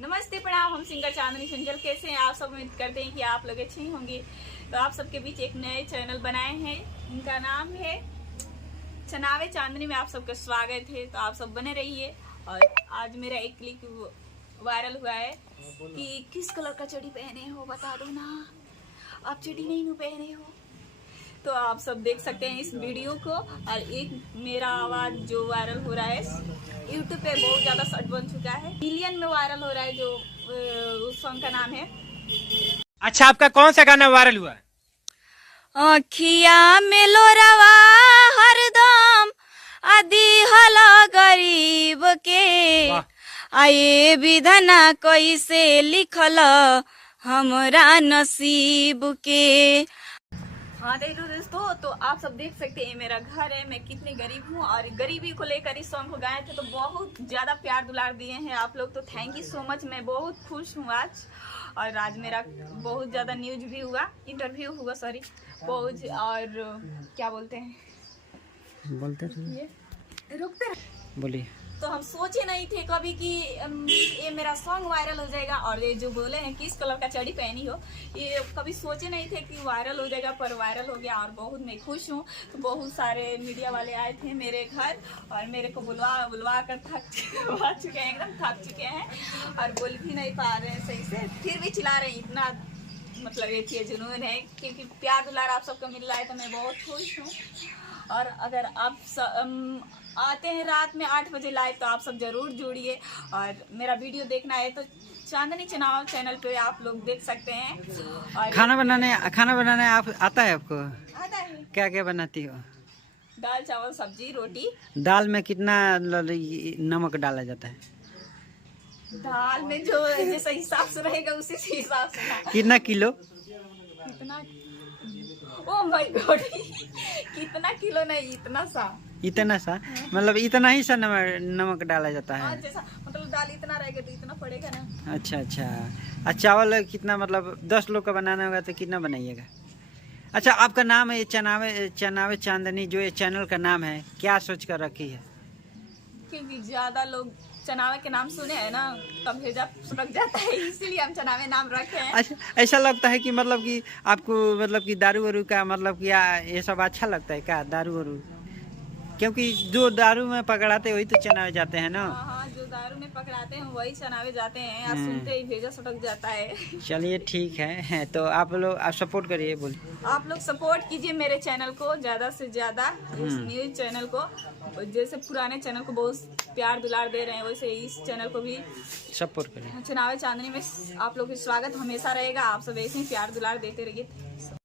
नमस्ते प्रणाम। हम सिंगर चांदनी संजल कैसे हैं आप सब। उम्मीद करते हैं कि आप लोग अच्छे ही होंगे। तो आप सबके बीच एक नए चैनल बनाए हैं, उनका नाम है चनावे चांदनी में। आप सबका स्वागत है, तो आप सब बने रहिए। और आज मेरा एक क्लिप वायरल हुआ है कि किस कलर का चड्डी पहने हो बता दो ना। आप चड्डी नहीं पहने हो तो आप सब देख सकते हैं इस वीडियो को। और एक मेरा आवाज जो वायरल हो रहा है यूट्यूब पे बहुत ज्यादा सर्च बन चुका है, मिलियन में वायरल हो रहा है। जो उस सॉन्ग का नाम है। अच्छा, आपका कौन सा गाना वायरल हुआ है? अखिया में लोरावा हरदम आदि हला गरीब के आए विधना कैसे लिखल हमरा नसीब के। हाँ देखो दोस्तों, तो आप सब देख सकते हैं मेरा घर है, मैं कितनी गरीब हूँ। और गरीबी को लेकर इस सॉन्ग को गाए थे तो बहुत ज़्यादा प्यार दुलार दिए हैं आप लोग, तो थैंक यू सो मच। मैं बहुत खुश हूँ आज। और आज मेरा बहुत ज़्यादा न्यूज भी हुआ, इंटरव्यू हुआ, सॉरी बहुत। और क्या बोलते हैं, रुकते बोलिए। तो हम सोचे नहीं थे कभी कि ये मेरा सॉन्ग वायरल हो जाएगा। और ये जो बोले हैं किस कलर का चड्डी पहनी हो, ये कभी सोचे नहीं थे कि वायरल हो जाएगा, पर वायरल हो गया। और बहुत मैं खुश हूँ। तो बहुत सारे मीडिया वाले आए थे मेरे घर और मेरे को बुलवा कर थक चुके हैं, एकदम थक चुके हैं। और बोल भी नहीं पा रहे हैं सही से, फिर भी चिल्ला रहे हैं। इतना मतलब ये जुनून है, क्योंकि प्यार दुलार आप सबको मिल रहा है तो मैं बहुत खुश हूँ। और अगर आप आते हैं रात में 8 बजे लाइव, तो आप सब जरूर जुड़िए। और मेरा वीडियो देखना है तो चांदनी चनाव चैनल पे आप लोग देख सकते हैं। और खाना बनाने आप आता है आपको? आता है। क्या क्या बनाती हो? दाल चावल सब्जी रोटी। दाल में कितना नमक डाला जाता है? दाल में जो जैसा हिसाब से रहेगा उसी से हिसाब से। कितना किलो? कितना? ओ माय गॉड कितना किलो नहीं, इतना सा मतलब इतना ही सा नमक डाला जाता है। हाँ, जैसा मतलब दाल इतना रहेगा तो इतना पड़ेगा ना। अच्छा। और चावल कितना, मतलब 10 लोग का बनाना होगा तो कितना बनाइएगा? अच्छा, आपका नाम है चनावे चांदनी, जो ये चैनल का नाम है, क्या सोच कर रखी है? क्योंकि ज्यादा लोग चनावे के नाम सुने हैं ना, तब भेजा सुलग जाता है, इसीलिए हम चनावे नाम रखे हैं। अच्छा, ऐसा लगता है कि मतलब कि आपको मतलब कि दारू वारू का मतलब कि ये सब अच्छा लगता है क्या, दारू वारू? क्योंकि जो दारू में पकड़ाते वही तो चनावे जाते हैं ना। हाँ, जो दारू में पकड़ाते हैं वही चनावे जाते हैं। और सुनते ही भेजा सटक जाता है। चलिए ठीक है, तो आप लोग आप सपोर्ट करिए, बोलिए। आप लोग सपोर्ट कीजिए मेरे चैनल को ज्यादा से ज्यादा, इस न्यूज चैनल को। जैसे पुराने चैनल को बहुत प्यार दुलार दे रहे हैं, वैसे इस चैनल को भी सपोर्ट करिए। चनावे चांदनी में आप लोग का स्वागत हमेशा रहेगा। आप सब ऐसे ही प्यार दुलार देते रहिए।